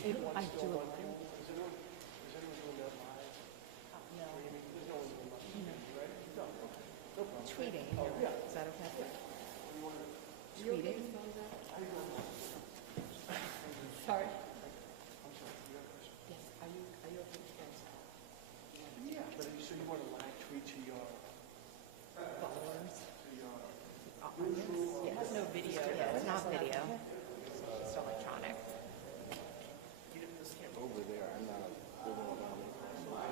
I do a lot. Tweeting. Is that okay? Tweeting. Sorry. Yes. Are you okay to guys? Yeah, but so you want to live tweet to your Followers. to your Audience. It has no video. Yeah, it's not video. It's just electronic. Over there, I'm not living around it, so I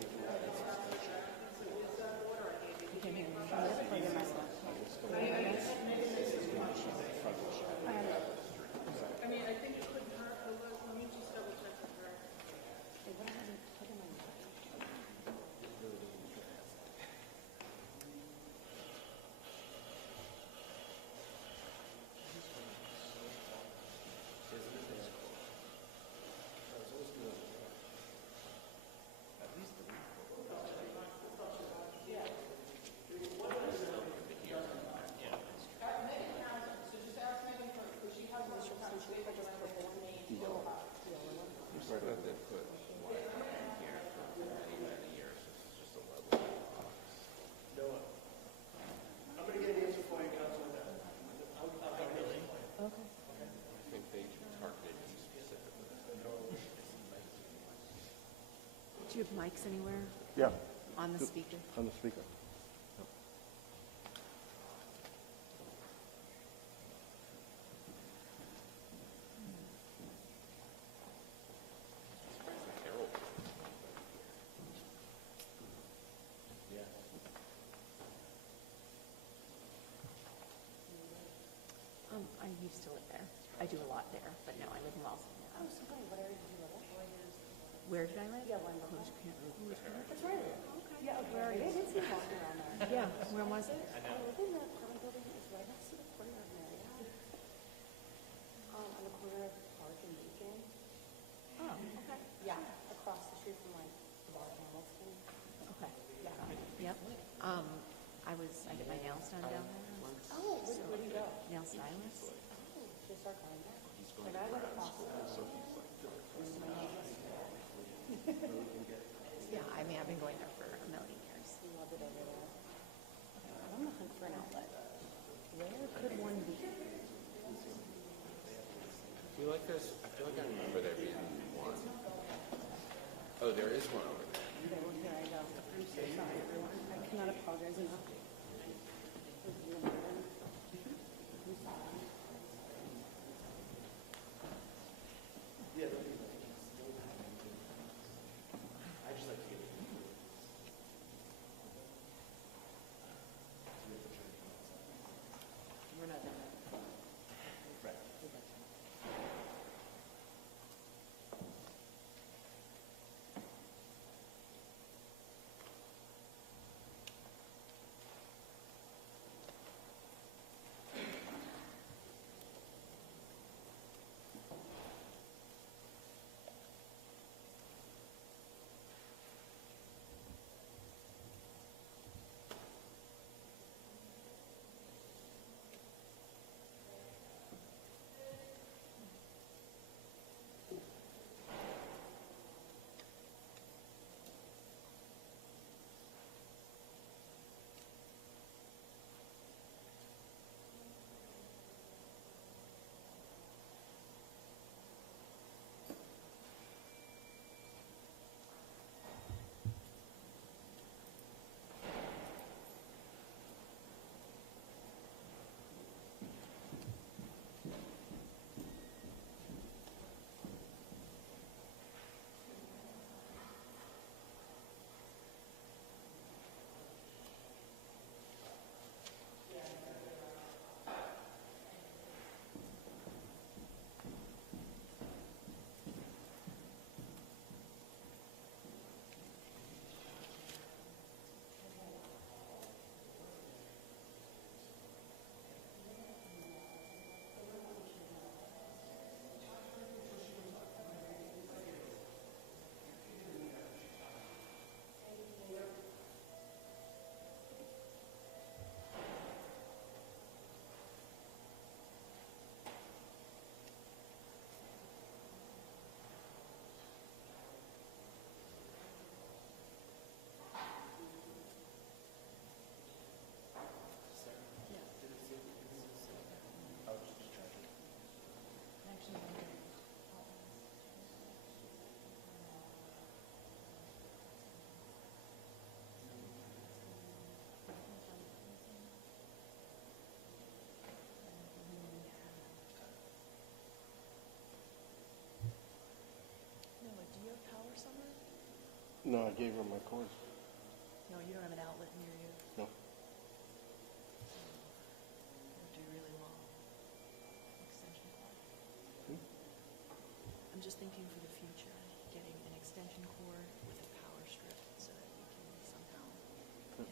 do have this extension. You can hear me. I just go in this is the front of the shop. I mean, I think it couldn't hurt, but let me just double check with her. Right up there, put wire in here for many, many years. It's just a level. Noah. I'm going to get an answer for you, Councilman. I'll really. Okay. I think they targeted you specifically. Do you have mics anywhere Yeah, on the speaker? on the speaker. I used to live there. I do a lot there, but no, I live in Walshe now. Oh, so funny. What area did you live in? Where did I live? Yeah, Wendell. That's right. Okay. Yeah, where are you? They did see walking around there. Yeah, where was it? I live in the apartment building. It's right next to the corner of Marriott. On the corner of Park and Beacon. Oh, okay. Yeah, across the street from like the bar at Hamilton. Okay. Yeah. Yep. I did my nails done down there. Oh, where do you go? Nail stylist. Oh, just start going there. Like I live across the street. Yeah, I mean, I've been going there for a million years. Love it over there. I'm on the hunt for an outlet. Where could one be? I feel like I remember there being one. Oh, there is one over there. Okay, well, here I go. I'm so sorry, everyone. I cannot apologize enough. We're not done. No, I gave her my cord. No, you don't have an outlet near you. No. You'll do really long extension cord. I'm just thinking for the future, getting an extension cord with a power strip so that you can somehow, yeah.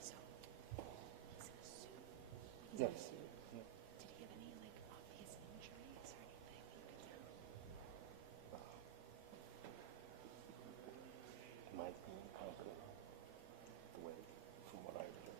So, he's in a suit. He's in a Yes. suit. Did he have any, like, obvious injuries or anything you could tell? Might be concrete. The way, from what I heard.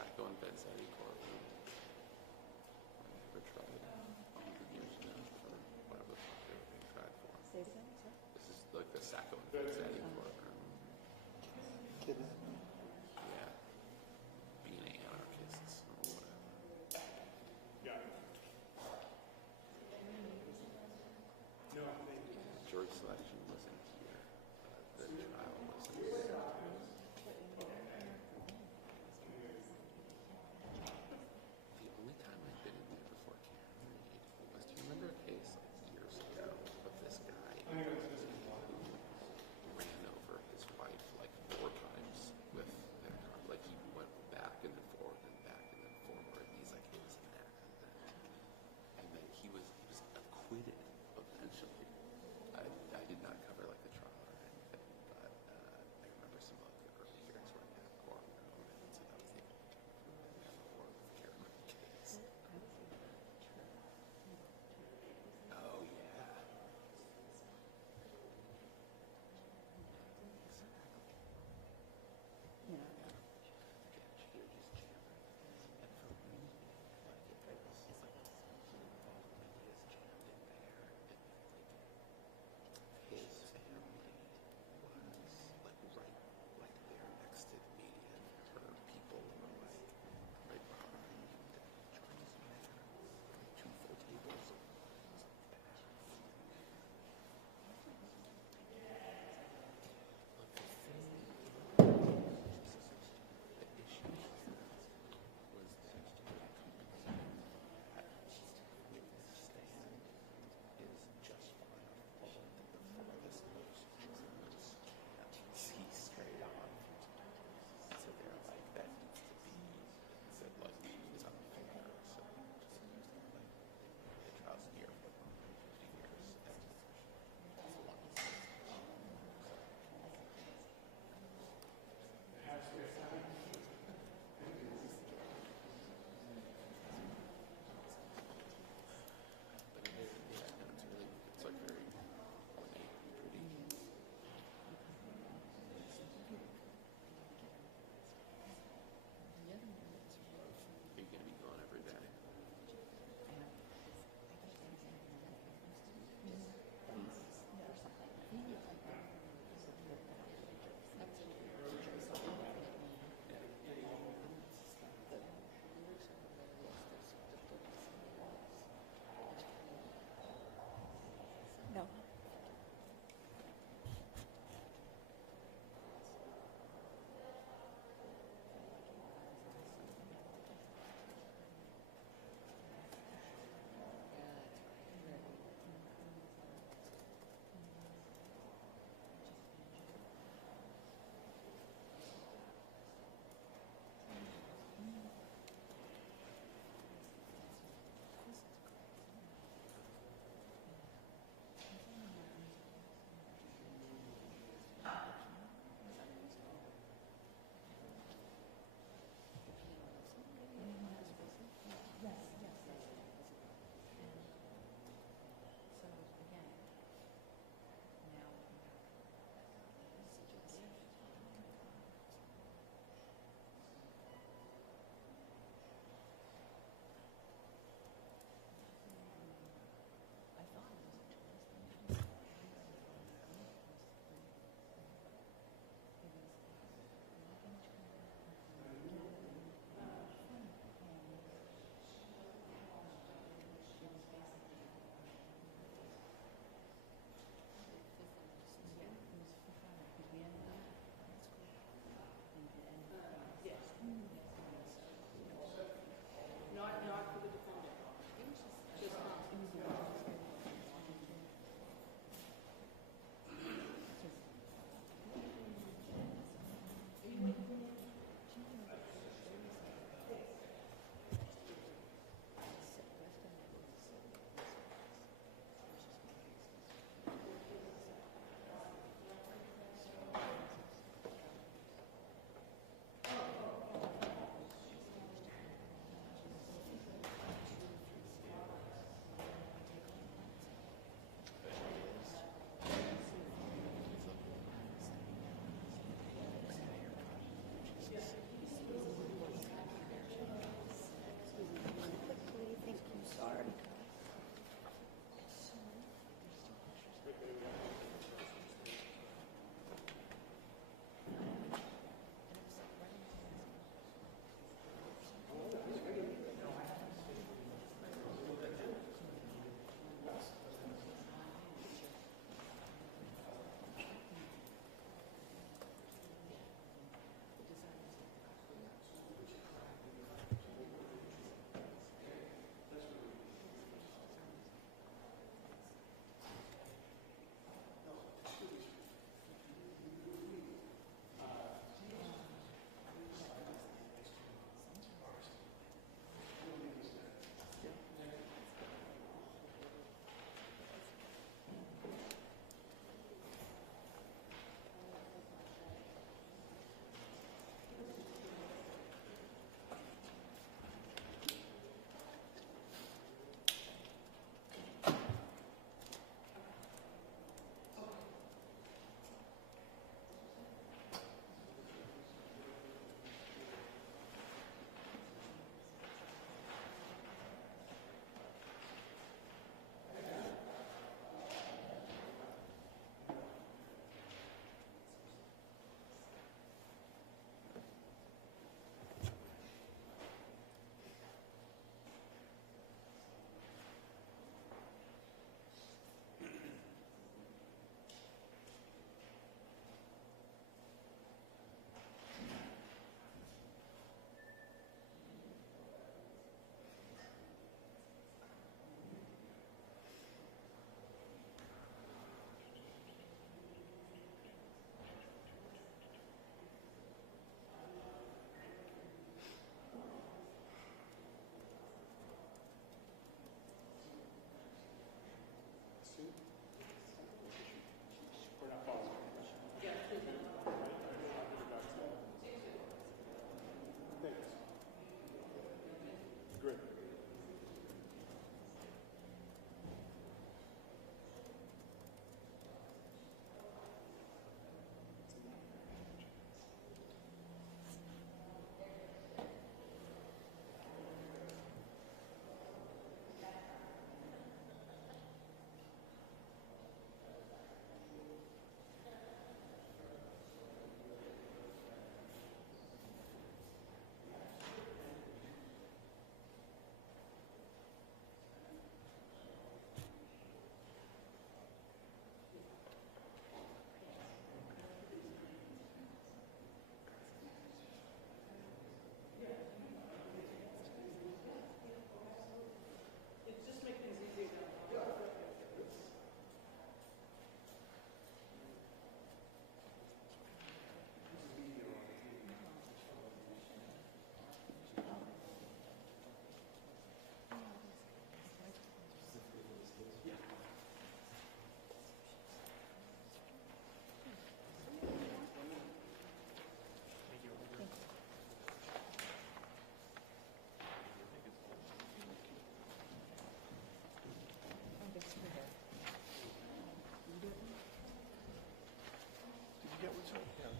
Sacco and Vanzetti courtroom. They were tried 100 years ago for whatever the fuck they were being tried for. Say it again, sir. This is like the Sacco and Vanzetti courtroom. Kidnapping. Yeah. Being anarchists or whatever. Yeah. No, Jury selection wasn't here. The trial was in the only time I've been in there before Karen Reed was, do you remember a case like years ago of this guy who ran over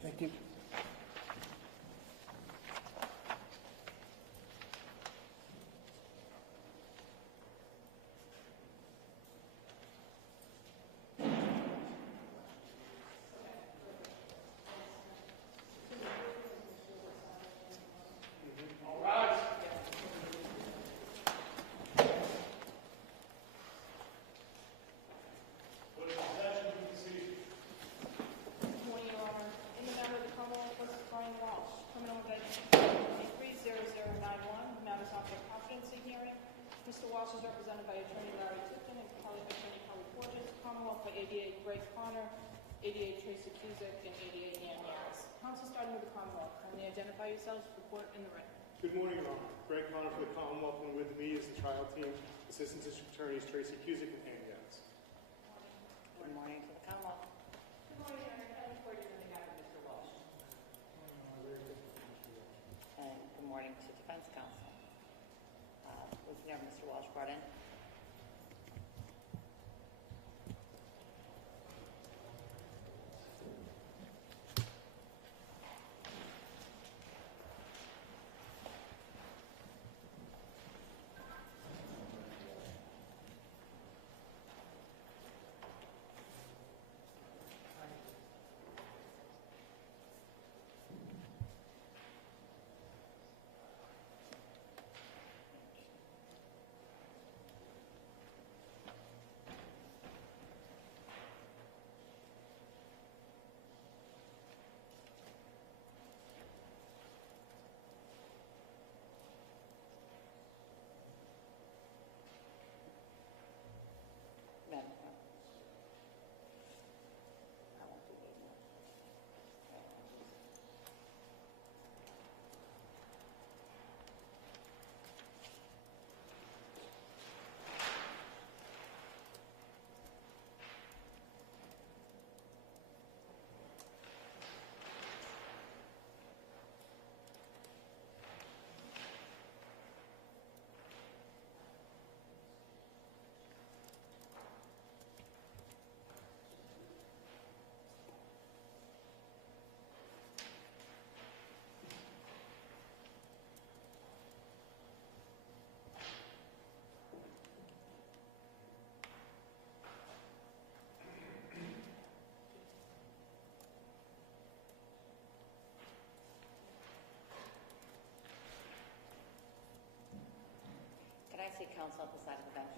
Thank you. Good morning, Your Honor. In the matter of the Commonwealth versus Brian Walshe, criminal investigation 230091, the matter is on for a competency hearing. Mr. Walsh is represented by Attorney Larry Tipton and Attorney Kelly Porges, Commonwealth by 88 Greg Connor, 88 Tracy Cusick, and 88 Ann Harris. Counsel, starting with the Commonwealth. Kindly identify yourselves for the court in the record. Good morning, Your Honor. Greg Connor for the Commonwealth, and with me is the trial team, Assistant District Attorneys Tracy Cusick and Ann Yates. Good morning to the Commonwealth. Good morning, Your Honor. Kelly Porges on behalf of Mr. Walsh. And good morning to defense counsel. Was never Mr. Walsh brought in? Madam Clerk. I won't do it now. Can I see counsel at the side of the bench?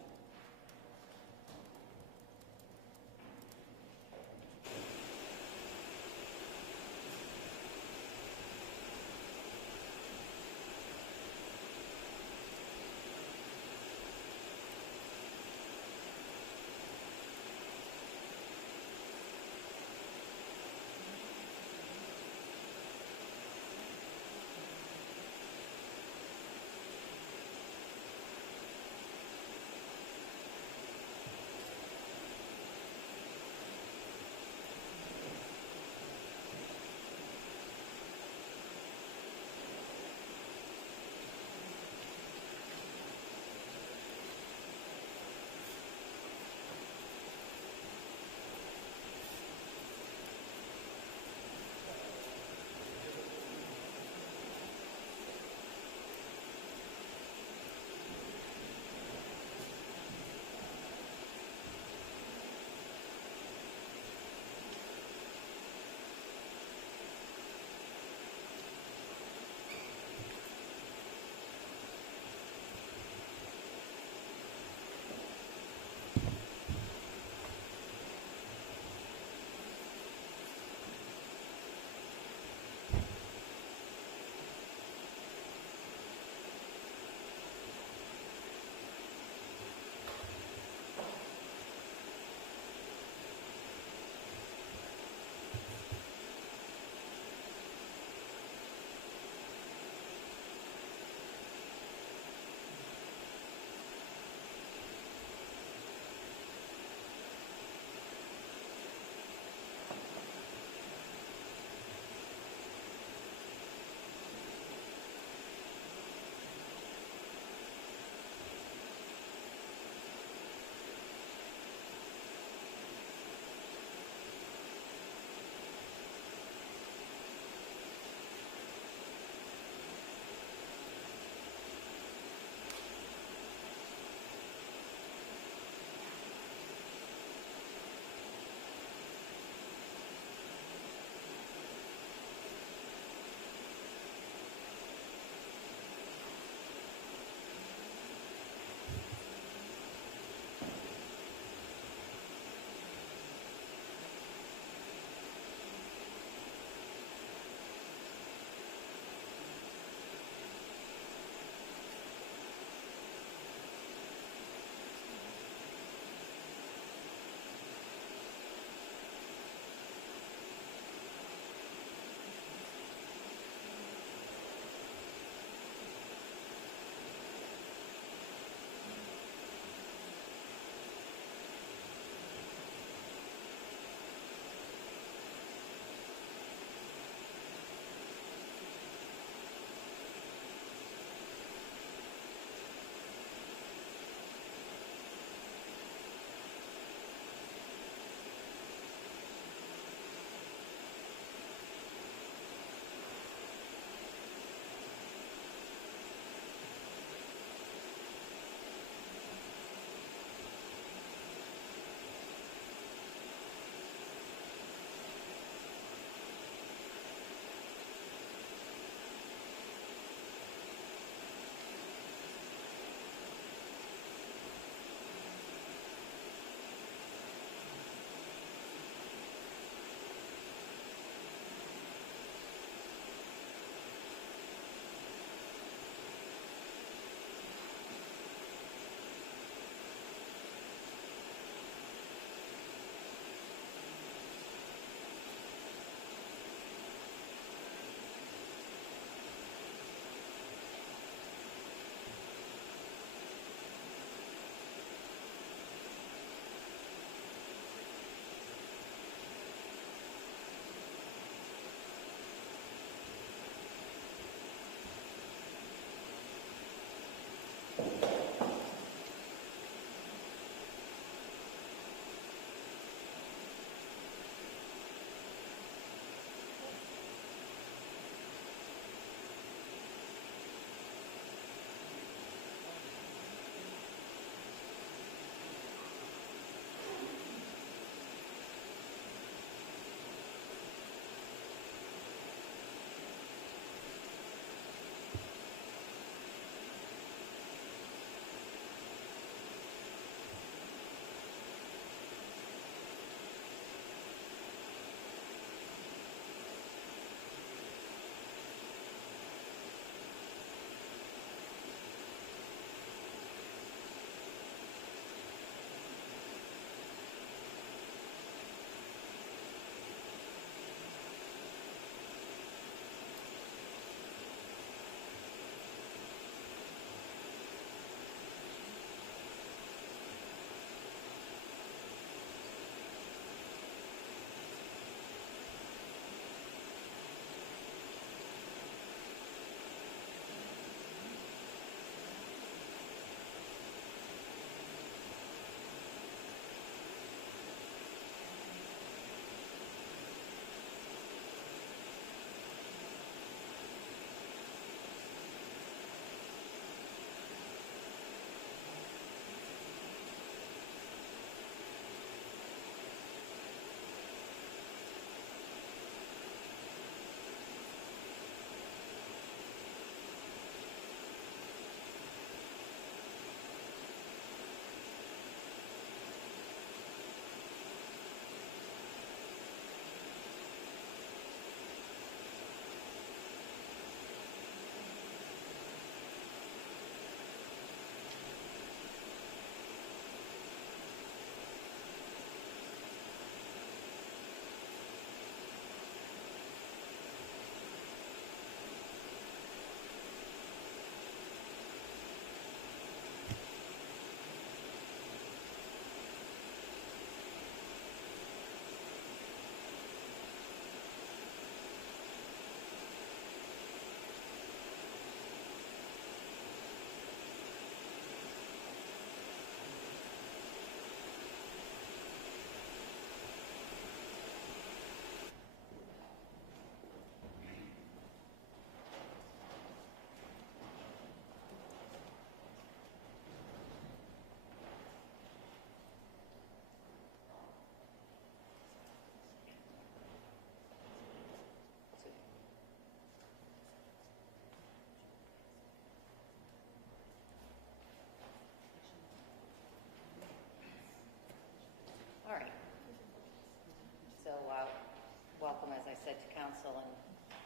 said to council, and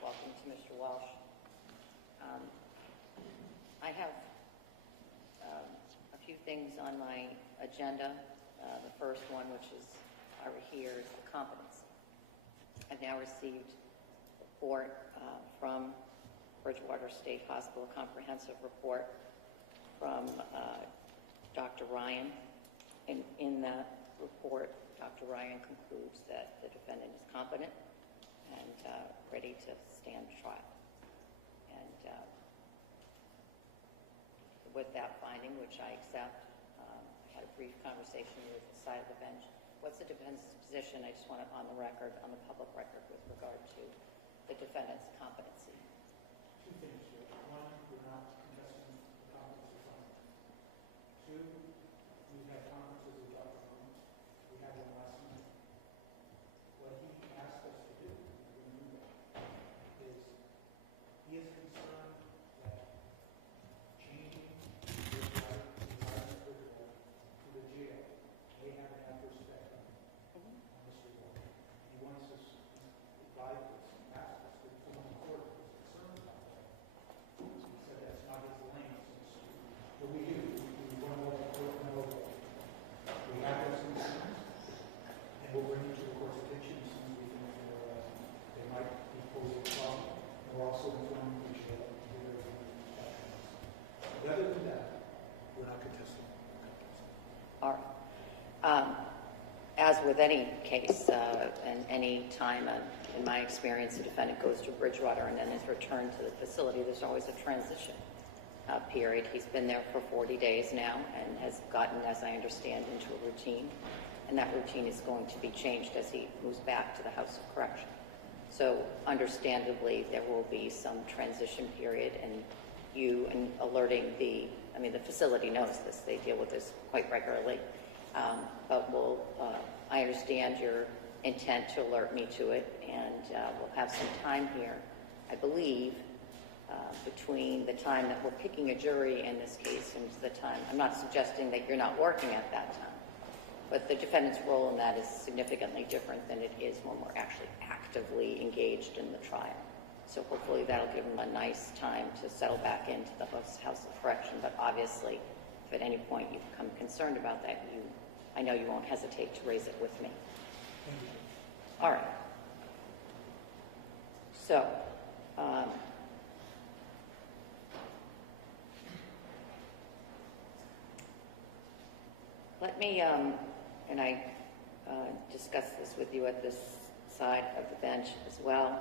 welcome to Mr. Walsh. I have a few things on my agenda. The first one, which is over here, is the competency. I've now received a report from Bridgewater State Hospital, a comprehensive report from Dr. Ryan. And in that report, Dr. Ryan concludes that the defendant is competent and ready to stand trial. And with that finding, which I accept, I had a brief conversation with the side of the bench. What's the defense's position? I just want it on the record, on the public record, with regard to the defendant's competency. Two things here. One, we're not contesting the competency finding. Two, we've had conferences with Dr. Holmes. We had one last night. What he asked us to do, when we do that, is he is concerned that changing the environment to the jail may have an adverse effect on Mr. Walsh. He wants us to advise us, ask us to come on court with his concern about that. He said that's not his lane. But we do. We want to let the court know that we have those concerns, and we'll bring it to the court's attention as soon as we think they might be posing a problem. And we're also informing each other. But other than that, we're not contesting. All right. As with any case, and any time, in my experience, the defendant goes to Bridgewater and then is returned to the facility, there's always a transition period. He's been there for 40 days now and has gotten, as I understand, into a routine. And that routine is going to be changed as he moves back to the House of Correction. So understandably, there will be some transition period, and you and alerting the facility knows this. They deal with this quite regularly. But I understand your intent to alert me to it, and we'll have some time here, I believe, between the time that we're picking a jury in this case and the time. I'm not suggesting that you're not working at that time, but the defendant's role in that is significantly different than it is when we're actually actively engaged in the trial. So hopefully that'll give him a nice time to settle back into the House of Correction. But obviously, if at any point you become concerned about that, I know you won't hesitate to raise it with me. All right. So, let me, and I discussed this with you at this side of the bench as well.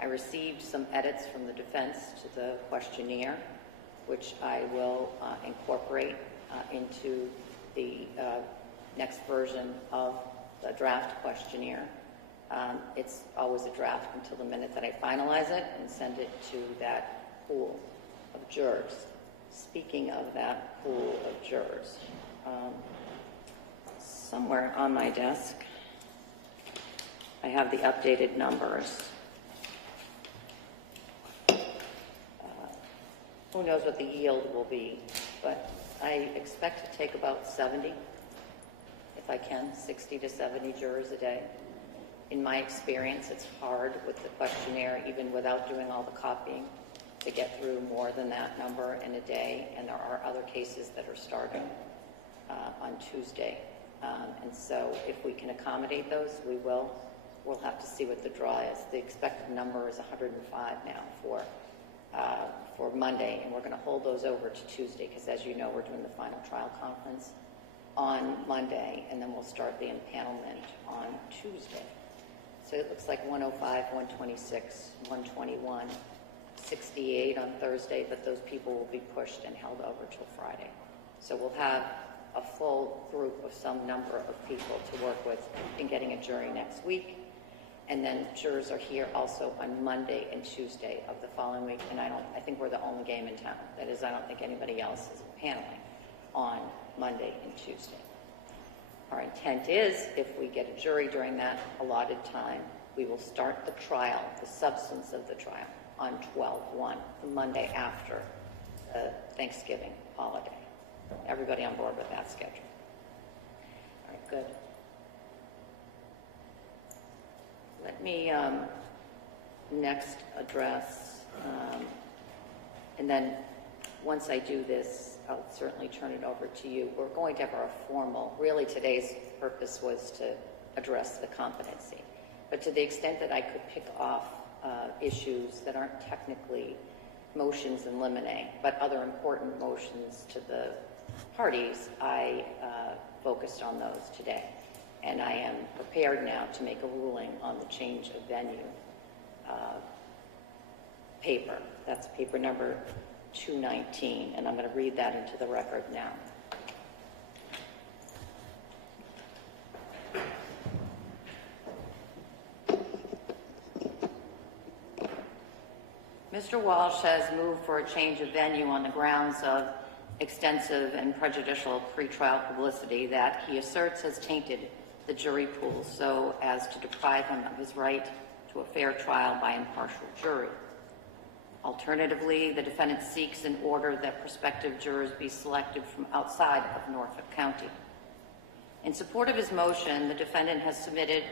I received some edits from the defense to the questionnaire, which I will incorporate into the next version of the draft questionnaire. It's always a draft until the minute that I finalize it and send it to that pool of jurors. Speaking of that pool of jurors, somewhere on my desk, I have the updated numbers. Who knows what the yield will be, but I expect to take about 70, if I can, 60 to 70 jurors a day. In my experience, it's hard with the questionnaire, even without doing all the copying, to get through more than that number in a day, and there are other cases that are starting on Tuesday. And so if we can accommodate those, we will. We'll have to see what the draw is. The expected number is 105 now for Monday, and we're going to hold those over to Tuesday because, as you know, we're doing the final trial conference on Monday, and then we'll start the empanelment on Tuesday. So it looks like 105, 126, 121, 68 on Thursday, but those people will be pushed and held over till Friday. So we'll have a full group of some number of people to work with in getting a jury next week. And then jurors are here also on Monday and Tuesday of the following week. And I think we're the only game in town. That is, I don't think anybody else is paneling on Monday and Tuesday. Our intent is, if we get a jury during that allotted time, we will start the trial, the substance of the trial, on 12/1, the Monday after the Thanksgiving holiday. Everybody on board with that schedule? All right, good. Let me next address, and then once I do this, I'll certainly turn it over to you. We're going to have our formal, really today's purpose was to address the competency. But to the extent that I could pick off issues that aren't technically motions in limine, but other important motions to the parties, I focused on those today. And I am prepared now to make a ruling on the change of venue paper. That's paper number 219, and I'm going to read that into the record now. Mr. Walshe has moved for a change of venue on the grounds of extensive and prejudicial pretrial publicity that he asserts has tainted the jury pool so as to deprive him of his right to a fair trial by impartial jury. Alternatively, the defendant seeks an order that prospective jurors be selected from outside of Norfolk County. In support of his motion, the defendant has submitted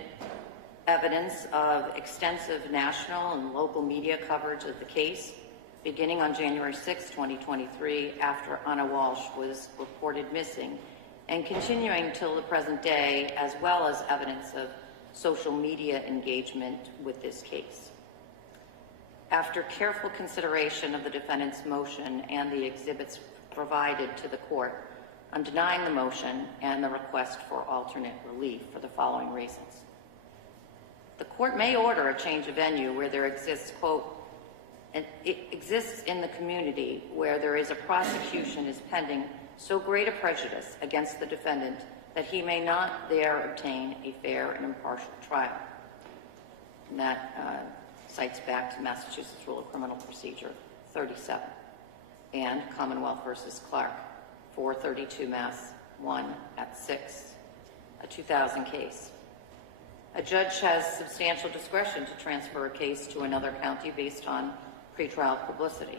evidence of extensive national and local media coverage of the case, beginning on January 6, 2023, after Anna Walshe was reported missing, and continuing till the present day, as well as evidence of social media engagement with this case. After careful consideration of the defendant's motion and the exhibits provided to the court, I'm denying the motion and the request for alternate relief for the following reasons. The court may order a change of venue where there exists, quote, it exists in the community where there is a prosecution is pending so great a prejudice against the defendant that he may not there obtain a fair and impartial trial. And that cites back to Massachusetts Rule of Criminal Procedure 37 and Commonwealth versus Clark, 432 Mass 1 at 6, a 2000 case. A judge has substantial discretion to transfer a case to another county based on pretrial publicity.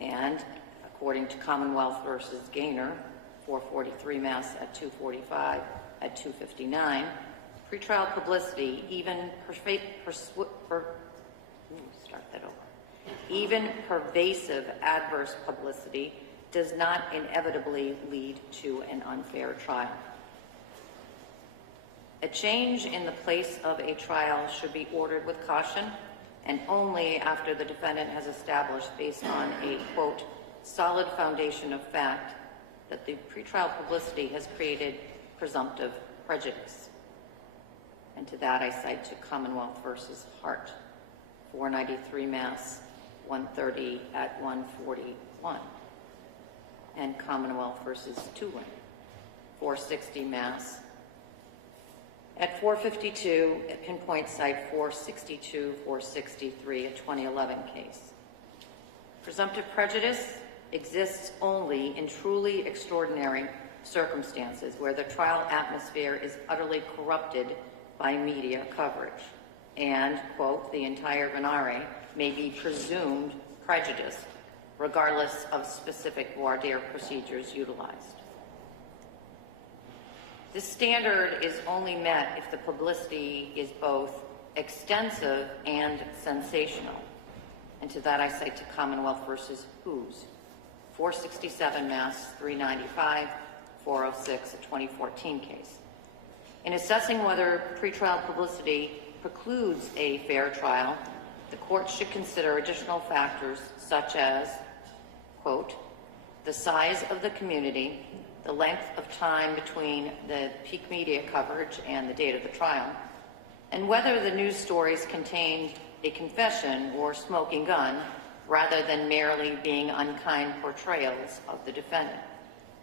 And according to Commonwealth versus Gaynor, 443 Mass at 245 at 259, pretrial publicity, even pervasive adverse publicity, does not inevitably lead to an unfair trial. A change in the place of a trial should be ordered with caution and only after the defendant has established, based on a, quote, solid foundation of fact, that the pretrial publicity has created presumptive prejudice. And to that I cite to Commonwealth versus Hart, 493 Mass 130 at 141, and Commonwealth versus Tulin, 460 Mass at 452, at pinpoint site 462, 463, a 2011 case. Presumptive prejudice exists only in truly extraordinary circumstances where the trial atmosphere is utterly corrupted by media coverage and, quote, the entire venire may be presumed prejudiced regardless of specific voir dire procedures utilized. This standard is only met if the publicity is both extensive and sensational. And to that I cite to Commonwealth versus Who's, 467 Mass 395, 406, a 2014 case. In assessing whether pretrial publicity precludes a fair trial, the court should consider additional factors such as, quote, the size of the community, the length of time between the peak media coverage and the date of the trial, and whether the news stories contained a confession or smoking gun rather than merely being unkind portrayals of the defendant,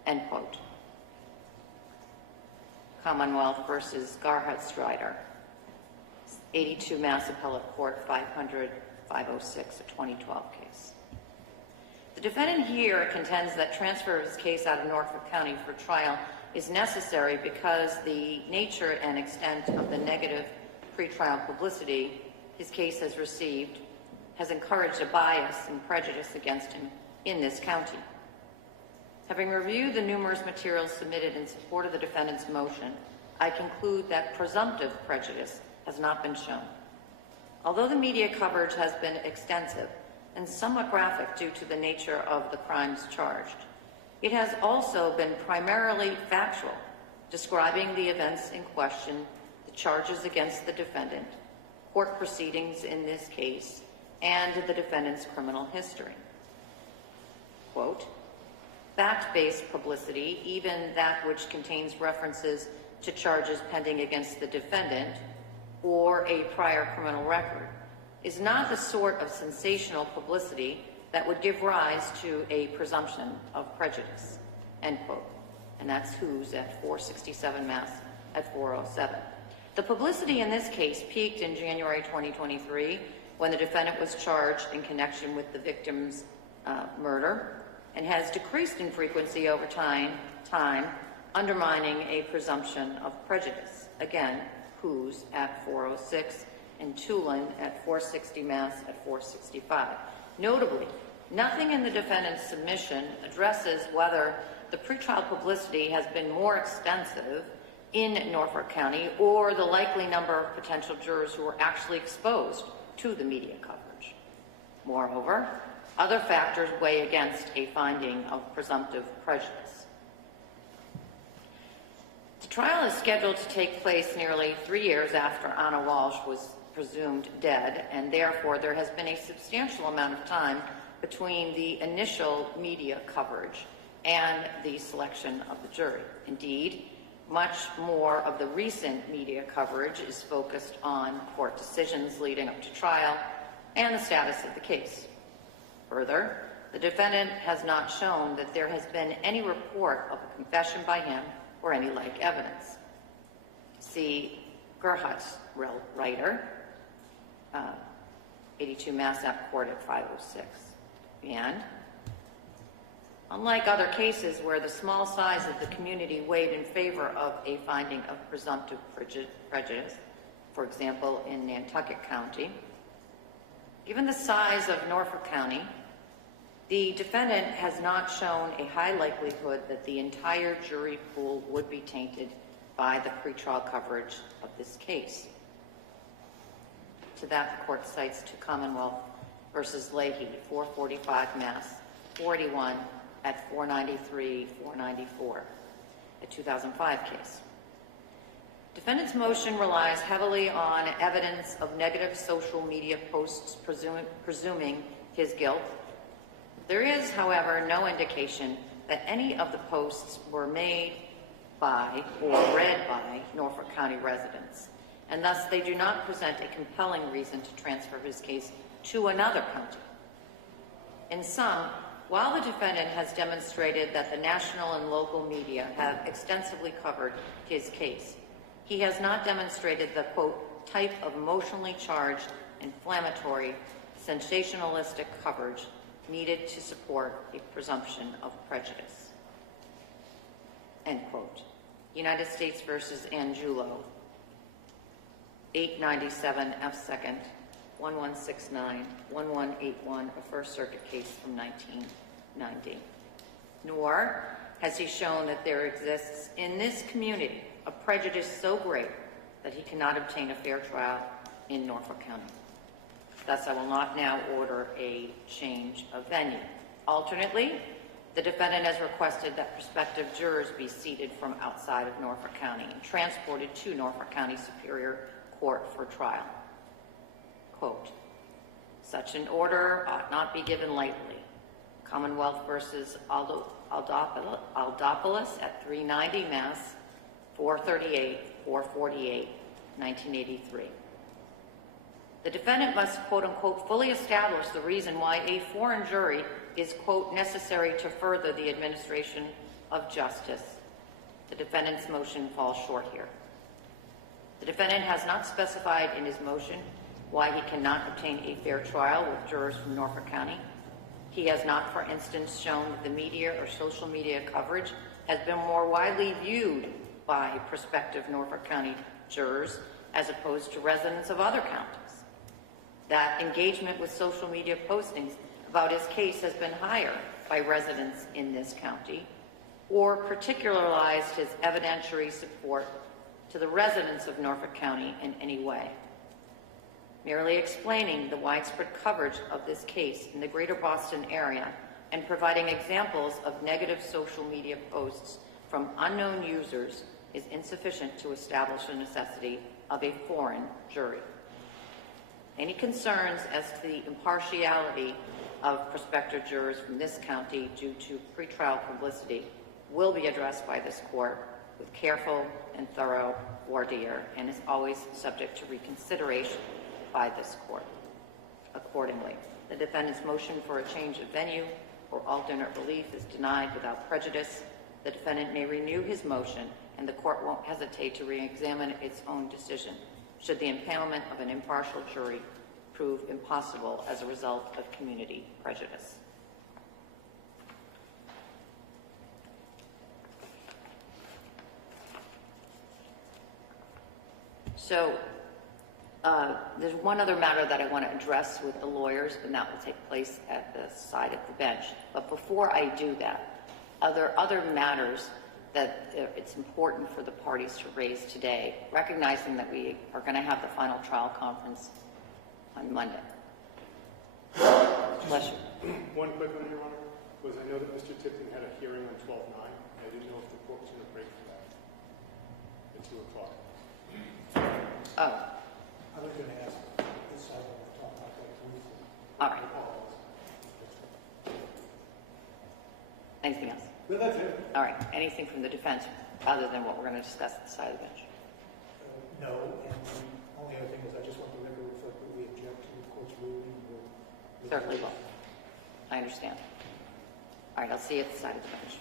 end quote. Commonwealth versus Garhut-Strider, 82 Mass Appellate Court 500, 506, a 2012 case. The defendant here contends that transfer of his case out of Norfolk County for trial is necessary because the nature and extent of the negative pretrial publicity his case has received has encouraged a bias and prejudice against him in this county. Having reviewed the numerous materials submitted in support of the defendant's motion, I conclude that presumptive prejudice has not been shown. Although the media coverage has been extensive and somewhat graphic due to the nature of the crimes charged, it has also been primarily factual, describing the events in question, the charges against the defendant, court proceedings in this case, and the defendant's criminal history. Quote, fact-based publicity, even that which contains references to charges pending against the defendant or a prior criminal record, is not the sort of sensational publicity that would give rise to a presumption of prejudice, end quote. And that's Who's at 467 Mass at 407. The publicity in this case peaked in January 2023 when the defendant was charged in connection with the victim's murder, and has decreased in frequency over time, undermining a presumption of prejudice. Again, Who's at 406 and Tulin at 460 Mass at 465. Notably, nothing in the defendant's submission addresses whether the pretrial publicity has been more extensive in Norfolk County or the likely number of potential jurors who were actually exposed to the media coverage. Moreover, other factors weigh against a finding of presumptive prejudice. The trial is scheduled to take place nearly 3 years after Anna Walshe was presumed dead, and therefore there has been a substantial amount of time between the initial media coverage and the selection of the jury. Indeed, much more of the recent media coverage is focused on court decisions leading up to trial and the status of the case. Further, the defendant has not shown that there has been any report of a confession by him or any like evidence. See Gerhardt's writer, 82 Mass App Court at 506. And unlike other cases where the small size of the community weighed in favor of a finding of presumptive prejudice, for example, in Nantucket County, given the size of Norfolk County, the defendant has not shown a high likelihood that the entire jury pool would be tainted by the pretrial coverage of this case. To that, the court cites to Commonwealth versus Leahy, 445 Mass, 41 at 493, 494, a 2005 case. Defendant's motion relies heavily on evidence of negative social media posts presuming his guilt. There is, however, no indication that any of the posts were made by or read by Norfolk County residents, and thus they do not present a compelling reason to transfer his case to another county. In sum, while the defendant has demonstrated that the national and local media have extensively covered his case, he has not demonstrated the, quote, type of emotionally charged, inflammatory, sensationalistic coverage needed to support a presumption of prejudice, end quote. United States versus Angulo, 897 F. 2nd, 1169, 1181, a First Circuit case from 1990. Nor has he shown that there exists in this community a prejudice so great that he cannot obtain a fair trial in Norfolk County. Thus, I will not now order a change of venue. Alternately, the defendant has requested that prospective jurors be seated from outside of Norfolk County and transported to Norfolk County Superior Court for trial. Quote, such an order ought not be given lightly. Commonwealth versus Aldopoulos at 390 Mass, 438, 448, 1983. The defendant must, quote unquote, fully establish the reason why a foreign jury is, quote, necessary to further the administration of justice. The defendant's motion falls short here. The defendant has not specified in his motion why he cannot obtain a fair trial with jurors from Norfolk County. He has not, for instance, shown that the media or social media coverage has been more widely viewed by prospective Norfolk County jurors as opposed to residents of other counties. That engagement with social media postings about his case has been higher by residents in this county, or particularized his evidentiary support to the residents of Norfolk County in any way. Merely explaining the widespread coverage of this case in the greater Boston area and providing examples of negative social media posts from unknown users is insufficient to establish the necessity of a foreign jury. Any concerns as to the impartiality of prospective jurors from this county due to pretrial publicity will be addressed by this court with careful and thorough voir dire and is always subject to reconsideration by this court. Accordingly, the defendant's motion for a change of venue or alternate relief is denied without prejudice. The defendant may renew his motion, and the court won't hesitate to re-examine its own decision should the impanelment of an impartial jury prove impossible as a result of community prejudice. So, there's one other matter that I want to address with the lawyers, and that will take place at the side of the bench. But before I do that, are there other matters that it's important for the parties to raise today, recognizing that we are going to have the final trial conference on Monday? Bless you. One quick one, Your Honor, was I know that Mr. Tipton had a hearing on 12/9. I didn't know if the court was going to break for that at 2 o'clock. Oh, I was going to ask this side of the talk about that briefly. all right. Anything else? No, that's it. All right. Anything from the defense other than what we're going to discuss at the side of the bench? No, and the only other thing is I just want the record to reflect that we object to the court's ruling. Certainly will. I understand. All right. I'll see you at the side of the bench.